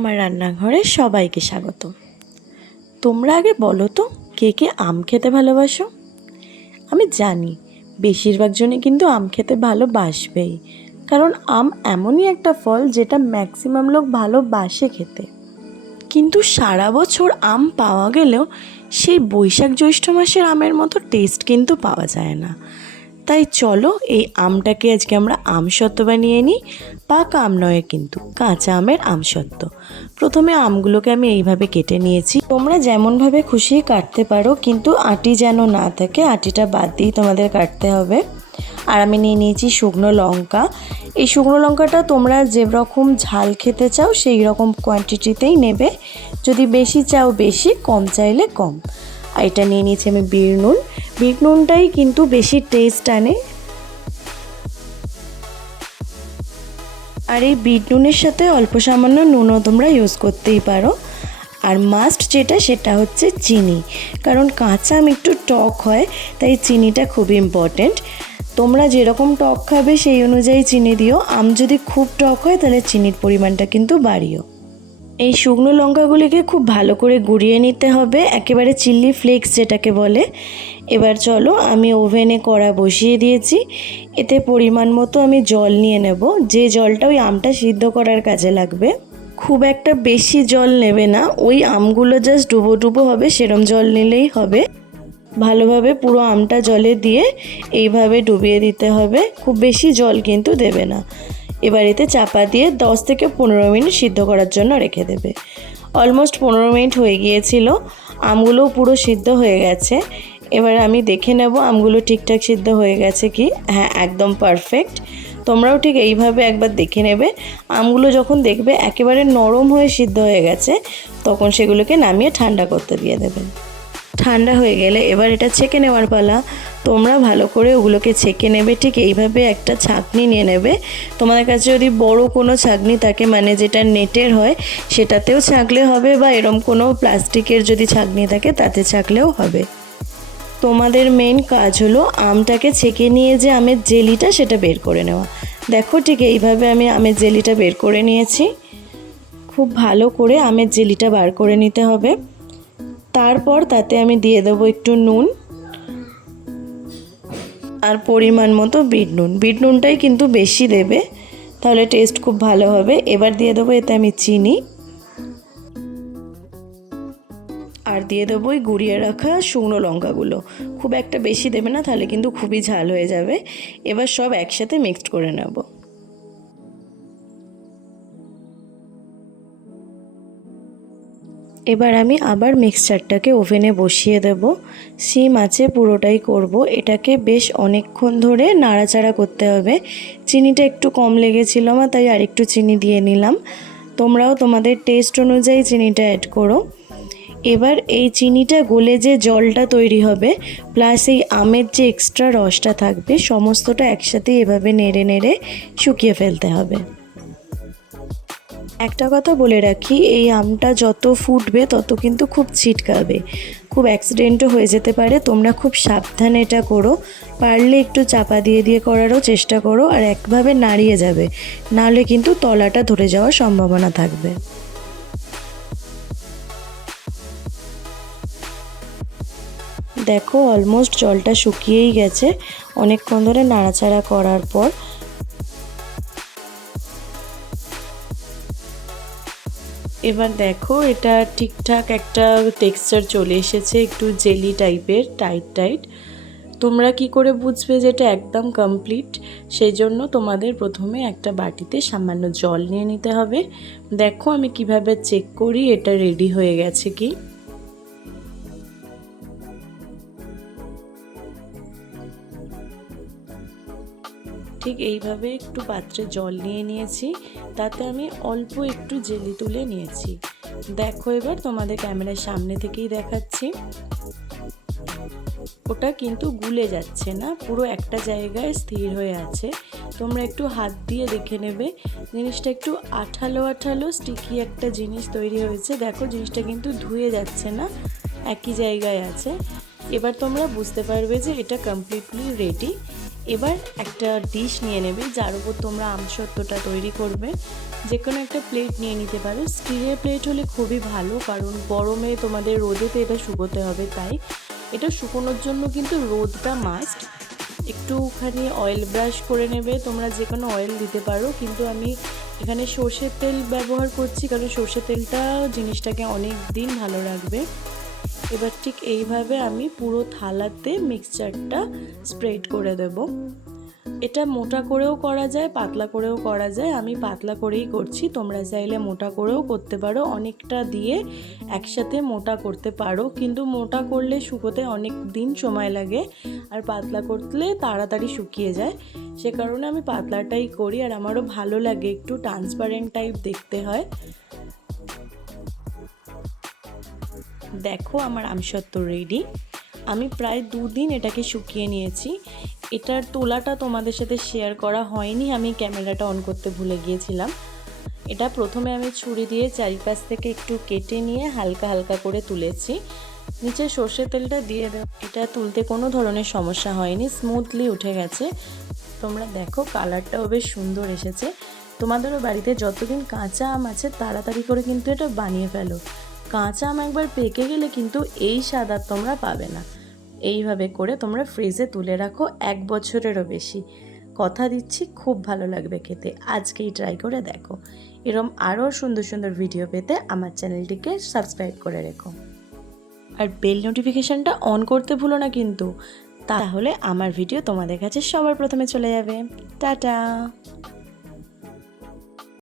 আমার রান্নাঘরে সবাইকে স্বাগত। তোমরা আগে বলো তো, কে কে আম খেতে ভালোবাসো? আমি জানি বেশিরভাগ জনই কিন্তু আম খেতে ভালোবাসবেই, কারণ আম এমনই একটা ফল যেটা ম্যাক্সিমাম লোক ভালোবাসে খেতে। কিন্তু সারা বছর আম পাওয়া গেলেও সেই বৈশাখ জ্যৈষ্ঠ মাসের আমের মতো টেস্ট কিন্তু পাওয়া যায় না। তাই চলো এই আমটাকে আজকে আমরা আমসত্ত্ব বানিয়ে নিই। পাকা আম নয়, কিন্তু কাঁচা আমের আমসত্ত্ব। প্রথমে আমগুলোকে আমি এইভাবে কেটে নিয়েছি। তোমরা যেমনভাবে খুশি কাটতে পারো, কিন্তু আটি যেন না থাকে, আটিটা বাদ দিয়েই তোমাদের কাটতে হবে। আর আমি নিয়ে নিয়েছি শুকনো লঙ্কা। এই শুকনো লঙ্কাটা তোমরা যেরকম ঝাল খেতে চাও সেই রকম কোয়ান্টিটিতেই নেবে। যদি বেশি চাও বেশি, কম চাইলে কম। আর এটা নিয়ে নিয়েছি আমি বিট নুন। বিট নুনটাই কিন্তু বেশি টেস্ট আনে। আর এই বিট নুনের সাথে অল্প সামান্য নুনও তোমরা ইউজ করতেই পারো। আর মাস্ট যেটা, সেটা হচ্ছে চিনি, কারণ কাঁচা আম একটু টক হয়, তাই চিনিটা খুব ইম্পর্টেন্ট। তোমরা যেরকম টক খাবে সেই অনুযায়ী চিনি দিও। আম যদি খুব টক হয় তাহলে চিনির পরিমাণটা কিন্তু বাড়িও। এই শুকনো লঙ্কাগুলিকে খুব ভালো করে গুঁড়িয়ে নিতে হবে, একেবারে চিলি ফ্লেক্স যেটাকে বলে। এবার চলো, আমি ওভেনে কড়া বসিয়ে দিয়েছি। এতে পরিমাণ মতো আমি জল নিয়ে নেব, যে জলটা ওই আমটা সিদ্ধ করার কাজে লাগবে। খুব একটা বেশি জল নেবে না, ওই আমগুলো জাস্ট ডুবো ডুবো হবে সেরম জল নিলেই হবে। ভালোভাবে পুরো আমটা জলে দিয়ে এইভাবে ডুবিয়ে দিতে হবে, খুব বেশি জল কিন্তু দেবে না। এবার এতে চাপা দিয়ে 10 থেকে 15 মিনিট সিদ্ধ করার জন্য রেখে দেবে। অলমোস্ট 15 মিনিট হয়ে গিয়েছিল, আমগুলোও পুরো সিদ্ধ হয়ে গেছে। এবার আমি দেখে নেব আমগুলো ঠিকঠাক সিদ্ধ হয়ে গেছে কি। হ্যাঁ, একদম পারফেক্ট। তোমরাও ঠিক এইভাবে একবার দেখে নেবে। আমগুলো যখন দেখবে একেবারে নরম হয়ে সিদ্ধ হয়ে গেছে, তখন সেগুলোকে নামিয়ে ঠান্ডা করতে দিয়ে দেবেন। ঠান্ডা হয়ে গেলে এবার এটা ছেঁকে নেওয়ার পালা। তোমরা ভালো করে ওগুলোকে ছেঁকে নেবে। ঠিক এইভাবে একটা ছাঁকনি নিয়ে নেবে। তোমাদের কাছে যদি বড় কোনো ছাঁকনি থাকে, মানে যেটা নেটের হয়, সেটাতেও ছাঁকলে হবে, বা এরম কোনো প্লাস্টিকের যদি ছাঁকনি থাকে তাতে ছাঁকলেও হবে। তোমাদের মেন কাজ হলো আমটাকে ছেঁকে নিয়ে যে আমের জেলিটা সেটা বের করে নেওয়া। দেখো ঠিক এইভাবে আমি আমের জেলিটা বের করে নিয়েছি। খুব ভালো করে আমের জেলিটা বার করে নিতে হবে। তারপর তাতে আমি দিয়ে দেবো একটু নুন আর পরিমাণ মতো বিট নুন। বিট নুনটাই কিন্তু বেশি দেবে, তাহলে টেস্ট খুব ভালো হবে। এবার দিয়ে দেবো এতে আমি চিনি, আর দিয়ে দেবো ওই গুঁড়িয়ে রাখা শুকনো লঙ্কাগুলো। খুব একটা বেশি দেবে না, তাহলে কিন্তু খুবই ঝাল হয়ে যাবে। এবার সব একসাথে মিক্সড করে নেব। এবার আমি আবার মিক্সচারটাকে ওভেনে বসিয়ে দেব। সিম আছে পুরোটাই করব। এটাকে বেশ অনেকক্ষণ ধরে নাড়াচাড়া করতে হবে। চিনিটা একটু কম লেগেছিল আমার, তাই আরেকটু চিনি দিয়ে নিলাম। তোমরাও তোমাদের টেস্ট অনুযায়ী চিনিটা অ্যাড করো। এবার এই চিনিটা গলে যে জলটা তৈরি হবে, প্লাস এই আমের যে এক্সট্রা রসটা থাকবে, সমস্তটা একসাথে এভাবে নেড়ে নেড়ে শুকিয়ে ফেলতে হবে। একটা কথা বলে রাখি, এই আমটা যত ফুটবে তত কিন্তু খুব ছিটকাবে, খুব অ্যাক্সিডেন্টও হয়ে যেতে পারে। তোমরা খুব সাবধানে এটা করো। পারলে একটু চাপা দিয়ে দিয়ে করারও চেষ্টা করো, আর একভাবে নাড়িয়ে যাবে, নাহলে কিন্তু তলাটা ধরে যাওয়ার সম্ভাবনা থাকবে। দেখো অলমোস্ট জলটা শুকিয়েই গেছে অনেকক্ষণ ধরে নাড়াচাড়া করার পর। এবার দেখো এটা ঠিকঠাক একটা টেক্সচার চলে এসেছে, একটু জেলি টাইপের, টাইট টাইট। তোমরা কি করে বুঝবে যে এটা একদম কমপ্লিট? সেই জন্য তোমাদের প্রথমে একটা বাটিতে সামান্য জল নিয়ে নিতে হবে। দেখো আমি কিভাবে চেক করি এটা রেডি হয়ে গেছে কি। ঠিক এইভাবে একটু পাত্রে জল নিয়ে নিয়েছি, তাতে আমি অল্প একটু জেলি তুলে নিয়েছি। দেখো এবার তোমাদের ক্যামেরার সামনে থেকেই দেখাচ্ছি। ওটা কিন্তু গুলে যাচ্ছে না, পুরো একটা জায়গায় স্থির হয়ে আছে। তোমরা একটু হাত দিয়ে দেখে নেবে, জিনিসটা একটু আঠালো আঠালো স্টিকি একটা জিনিস তৈরি হয়েছে। দেখো জিনিসটা কিন্তু ধুয়ে যাচ্ছে না, একই জায়গায় আছে। এবার তোমরা বুঝতে পারবে যে এটা কমপ্লিটলি রেডি। এবার একটা ডিশ নিয়ে নেবে যার উপর তোমরা আমসত্ত্বটা তৈরি করবে। যে কোনো একটা প্লেট নিয়ে নিতে পারো, স্টিলের প্লেট হলে খুবই ভালো, কারণ গরমে তোমাদের রোদেতে এটা শুকোতে হবে, তাই এটা শুকোনোর জন্য কিন্তু রোদটা মাস্ট। একটুখানি অয়েল ব্রাশ করে নেবে, তোমরা যে কোনো অয়েল দিতে পারো, কিন্তু আমি এখানে সর্ষের তেল ব্যবহার করছি কারণ সর্ষের তেলটা জিনিসটাকে অনেক দিন ভালো রাখবে। এবার ঠিক এইভাবে আমি পুরো থালাতে মিক্সচারটা স্প্রেড করে দেব। এটা মোটা করেও করা যায়, পাতলা করেও করা যায়, আমি পাতলা করেই করছি, তোমরা চাইলে মোটা করেও করতে পারো, অনেকটা দিয়ে একসাথে মোটা করতে পারো, কিন্তু মোটা করলে শুকোতে অনেক দিন সময় লাগে, আর পাতলা করলে তাড়াতাড়ি শুকিয়ে যায়, সে কারণে আমি পাতলাটাই করি, আর আমারও ভালো লাগে, একটু ট্রান্সপারেন্ট টাইপ দেখতে হয়। দেখো আমার আমসত্ত্ব রেডি। আমি প্রায় 2 দিন এটাকে শুকিয়ে নিয়েছি। এটার তোলাটা তোমাদের সাথে শেয়ার করা হয়নি, আমি ক্যামেরাটা অন করতে ভুলে গিয়েছিলাম। এটা প্রথমে আমি ছুরি দিয়ে চারিপাশ থেকে একটু কেটে নিয়ে হালকা হালকা করে তুলেছি। নিচে সর্ষের তেলটা দিয়ে দাও, এটা তুলতে কোনো ধরনের সমস্যা হয়নি, স্মুথলি উঠে গেছে। তোমরা দেখো কালারটাও বেশ সুন্দর এসেছে। তোমাদেরও বাড়িতে যতদিন কাঁচা আম আছে তাড়াতাড়ি করে কিন্তু এটা বানিয়ে ফেলো। কাঁচা আম একবার পেকে গেলে কিন্তু এই স্বাদ আর তোমরা পাবে না। এইভাবে করে তোমরা ফ্রিজে তুলে রাখো 1 বছরেরও বেশি, কথা দিচ্ছি খুব ভালো লাগবে খেতে। আজকেই ট্রাই করে দেখো। এরম আরও সুন্দর সুন্দর ভিডিও পেতে আমার চ্যানেলটিকে সাবস্ক্রাইব করে রেখো, আর বেল নোটিফিকেশানটা অন করতে ভুলো না কিন্তু, তাহলে আমার ভিডিও তোমাদের কাছে সবার প্রথমে চলে যাবে। টাটা।